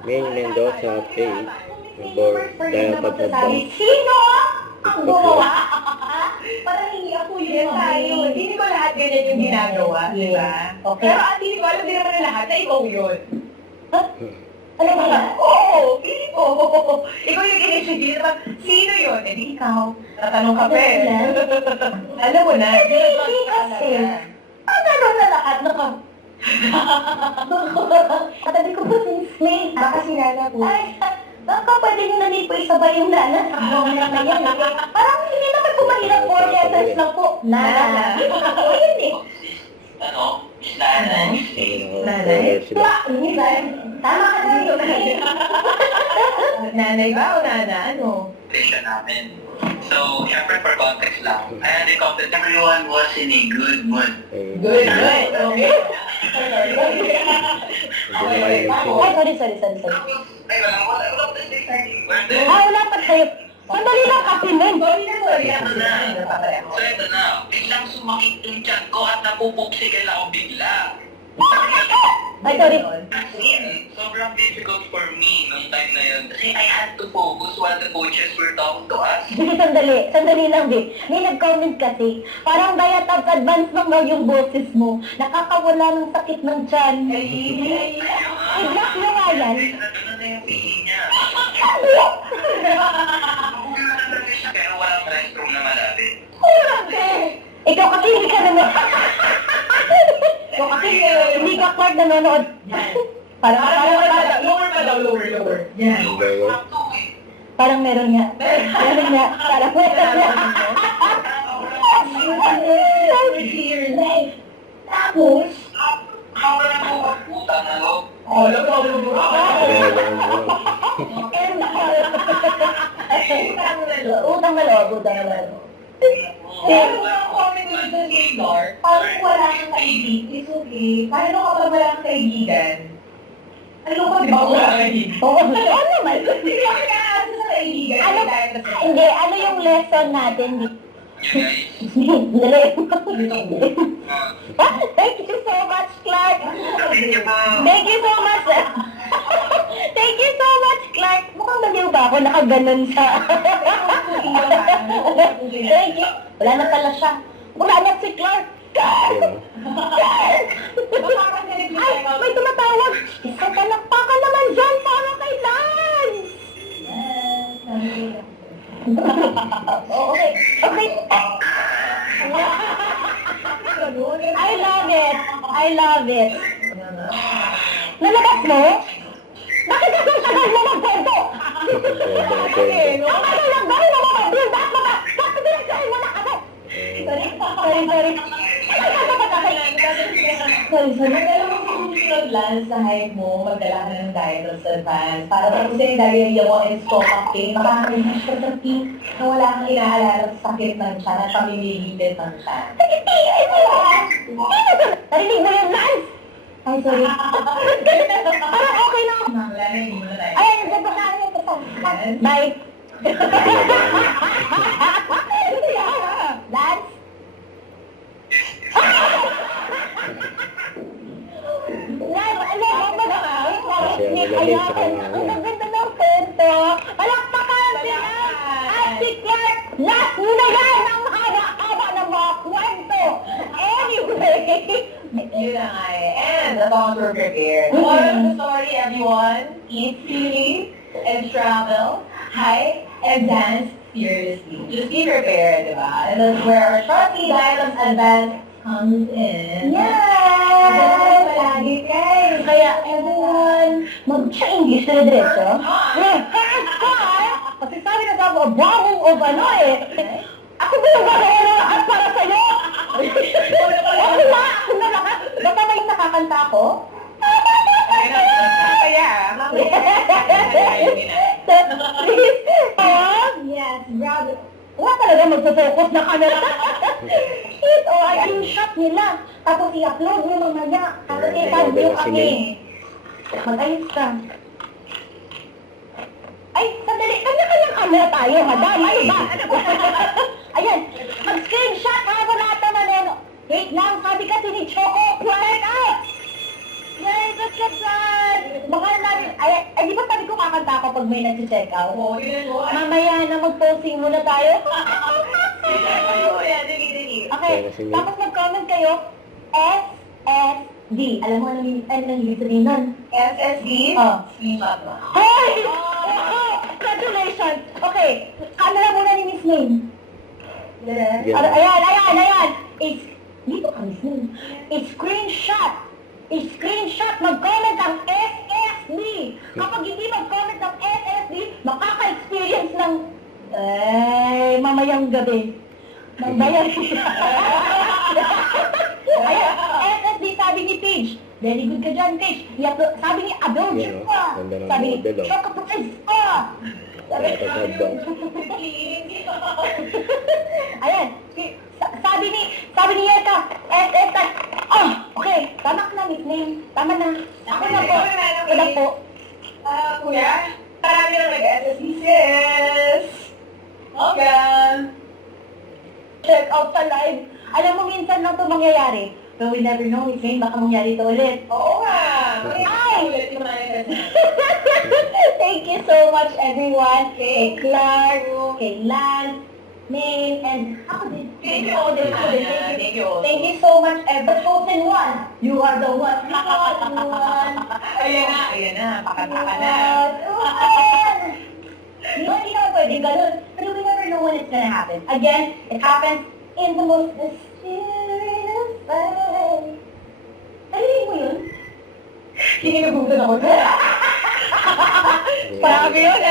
May Mendoza, Faith, Bor, dahil pag-advance. Sino ang gumawa? Para hindi ako Yes, tayo. Hindi ko lahat ganyan yung ginagawa, di ba? Okay. Pero at hindi ko alam din naman na lahat na ikaw yun. Ano ba yan? Oo, feeling ko. Ikaw yung initiative. Sino yun? Eh di ikaw. Tatanong ka pa eh. Alam mo na. Hindi kasi. Ang gano'n na lahat Katabi ko po since May. Baka si Nana po. Ay, baka pwede nyo nalipoy sabay yung nana. Ang na yan. Parang hindi naman po mahirap 4 letters lang po. Nana. O yun eh. Ano? Miss Nanay? Nanay? Tama ka na yun. Nanay ba o Nana? Ano? Station namin. So, syempre for context lang, the content everyone was in a good mood. Good. Okay. Ay, sorry. Ay, wala pa tayo exciting. Wala pa tayo. Sandali lang kasi, men. Sorry. Ito na. So, ito na. Biglang sumakit yung chat ko at napupupsigal ako bigla. Ay, sorry. As in, sobrang difficult for me nung time na yun. Kasi I had to focus while the coaches were talking to us. Sige, sandali lang, babe. May nag-comment kasi, parang diet of advance lang daw yung boses mo. Nakakawala ng sakit ng tiyan. Ay, black mo nga yan. Ano na yung feeling niya? Pero walang restroom na malapit. Ikaw kasi hindi ka naman. Ikaw kasi hindi ka Clark nanonood. Parang Lower. Yan. Parang meron nga. Parang meron nga. Tapos, Utang na loob. utang na loob. Pero ang comment dito si Clark, parang wala kang kaibigan. It's okay. Paano kapag wala kang kaibigan? Ano ko, di ba wala kang kaibigan? Oo naman. Hindi ka kakaasa sa kaibigan. Hindi, ano yung lesson natin? You guys. Dali. Thank you so much, Clark. Thank you po. Thank you so much. Thank you so much, Clark. Mukhang baliw ba ako nakaganon sa... Thank you. Wala na pala siya. Wala na si Clark. Clark! Ay, may tumatawag. Isa palakpakan naman dyan para kay Lance. Okay. I love it. Nalabas mo? Bakit kasi tagal mo magkwento? Ang ano lang gawin mo mag-build up mo ka? Bakit pinagsahin mo na ako? Sorry. Alam mo kung sunod lang sa hype mo, magdala ka ng diet advance. Para tapos yung diarrhea mo and stomach pain, makakarinig ka sa peak na wala kang inaalala sa sakit ng tiyan at pamimilitit ng tiyan. Narinig mo yung Lance? Ay, sorry. Parang okay na ako. Wala na, hindi mo na tayo. Ayan, nagpapakain mo ito. Bye. Lance? Ang ganda ng kwento. Palakpakan sila. At si Clark, last mo na yan ang haba ng mga kwento. Anyway. Yun na nga eh. And the songs were prepared. Moral of the story, everyone, eat freely and travel, hike, and dance fearlessly. Just be prepared, diba? And that's where our trusty guidance advance comes in. Yes! Lagi kayo. Kaya everyone, mag-English na diretso. Kasi sabi na sabi, bravo of ano eh. Ako ba yung gagawa ng lahat para sa'yo? Ako na lahat. Baka may nakakanta ako? Please. Yes, bravo. Wala talaga magpo-focus na camera. Yung shot nila. Tapos i-upload mo mamaya. Tapos i-review kami. Mag-ayos ka. Ay, sandali. Kanya-kanyang camera tayo, madam. Ano ba? Ayan. Mag-screenshot ha. Wala naman yan. Wait lang. Sabi kasi ni Choco, quiet out. Yes, that's good. Baka namin. Ay, di ba pag may nag-check out. Oo, yun mo. Mamaya na mag-posing muna tayo. Yan, dali. Okay, tapos mag-comment kayo, SSD. Alam mo ano yung ibig sabihin nun? SSD? Oh. Screenshot mo. Hey! Congratulations! Okay, camera muna ni Miss Min. Yeah. Ayan! Dito ka, Miss Min. Screenshot! Screenshot! Mag-comment ang SSD! Kapag hindi mag-comment ng SSD, makaka-experience ng... mamayang gabi. Magbayar siya. Ayan, SSD sabi ni Paige. Very good ka dyan, Paige. Sabi ni Adol, Yeah, pa. ganda ng Sabi ni model, oh. Chocoprice pa. Sabi Ayan, sabi ni Yeka, SS, okay, tama ka na, Miss Name. Tama na. Ako na po. Ako na po. Kuya, marami lang nag-SSD, sis. Okay. Check out sa live. Alam mo, minsan lang ito mangyayari. But we never know, Miss Name, baka mangyari ito ulit. Oo nga. Ay! Ulit yung mga Thank you so much, everyone. Kay Clark, kay Lance, May, and ako din. Thank you, Ako din. Thank you. Thank you so much, ever chosen one. You are the one. You are the one. Ayan na. Pakanta ka na. Hindi naman pwede ganun. Pero we never know when it's gonna happen. Again, it happens in the most mysterious way. Narinig mo yun? Kinikibutan ako. Grabe yun,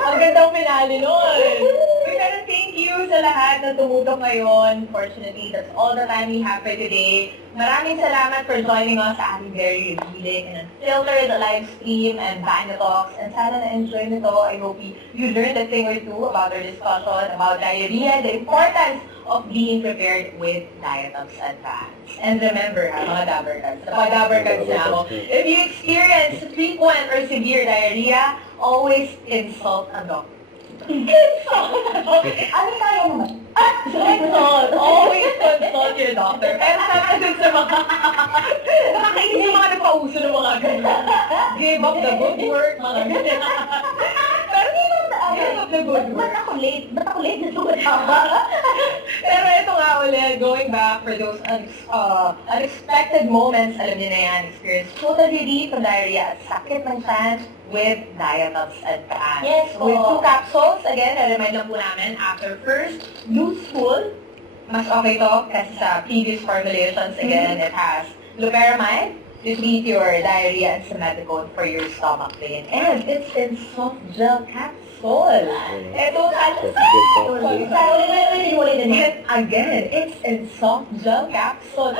Ang gandang pinali nun. Pero thank you sa lahat na tumutok ngayon. Fortunately, that's all the time we have for today. Maraming salamat for joining us sa ating very revealing and unfiltered live stream and Banda Talks. And sana na-enjoy nito. I hope you learned a thing or two about our discussion about diarrhea, the importance of being prepared with Dietox Advance. And remember, mga Dabarkads, napag-Dabarkads na ako. If you experience frequent or severe diarrhea, always insult a doctor. Ano tayo naman? Consult. Always consult your doctor. Pero sabi dun sa mga... Nakakainis yung mga nagpauso ng mga ganyan. Give up the good work, mga ganyan. Pero Give up the good work. Ba't ako late? Ba't ako late na tumatama? Pero ito nga ulit, going back for those unexpected moments, alam niyo na yan, experience total relief from diarrhea at sakit ng chance with Dietox Advance. Yes, po. With 2 capsules, again, na-remind lang po namin, after first useful, mas okay to kasi sa previous formulations, again, it has loperamide to treat your diarrhea and simethicone for your stomach pain. And it's in soft gel capsule. Ito, again, it's in soft gel capsule.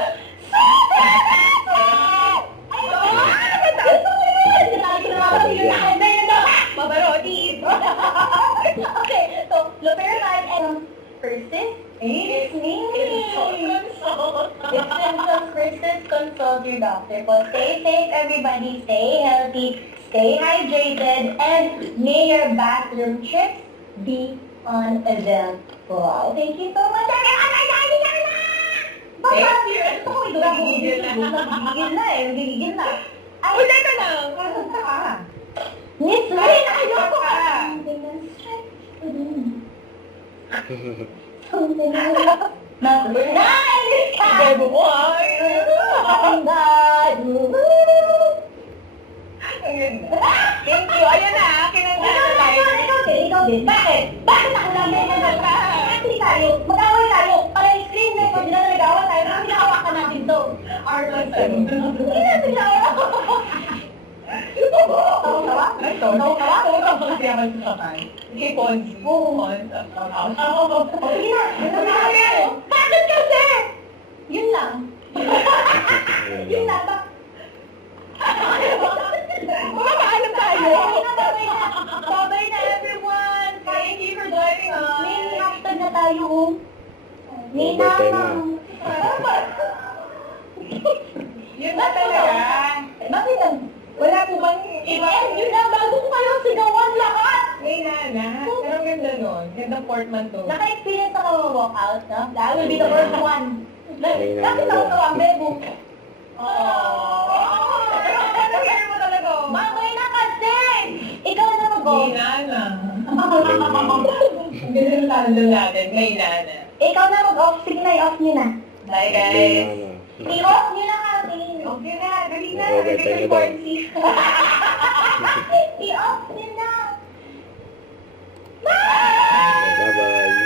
Mabaroti! Okay, so, loperamide and persist. It's Persist, consult your doctor. So stay safe, everybody. Stay healthy, stay hydrated, and may your bathroom trips be on a belt. Wow, thank you so much. Thank you. Nagigigil na. Ay, Ulit ka lang! Kasunta ka! Miss Rain, ayoko ka. Something nice ka. Bebo mo, ha? Ang God. Ang ganda. Thank you. Ayun na, kinanta na tayo. Ikaw din. Bakit? Bakit ako lang may nagkaka? Hindi tayo. Mag-away tayo. Para i-screen na ito. Hindi na nag-away tayo. Hindi hawakan natin to. Arnold, Hindi natin nag-away. Tawa ka ba? Tawa ka ba? Kasi naman sa sakay. Hindi, Ponzi. Ponzi. Sige na. Bakit kasi? Yun lang. Yun lang. Mamaalam tayo. Bye na everyone. Thank you for joining us. May hashtag na tayo. May Bye-bye na. Yun na talaga. Bakit ang... Wala po bang I-end yun na bago ko kayo sigawan lahat. May nana. Pero ang ganda nun. Ganda portmanteau. Naka-experience ako mag-walkout, no? That will be the first one. May Bakit nana ako ba? to ang bebo? Pero mo talaga. Mamay na kasi! Ikaw May nana. May nana. Ganun tandem natin. May nana. Ikaw na mag-off. Sige na, i-off niyo na. Bye, May guys. nana. I-off niyo na kami. Okay na. Dali na. Okay, Dali tayo ka daw. I-off niyo na. Bye-bye.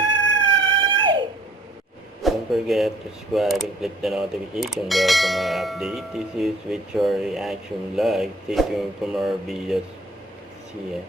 Don't forget to subscribe and click the notification bell for more updates. This is with your reaction vlog. Stay tuned for more videos. See ya.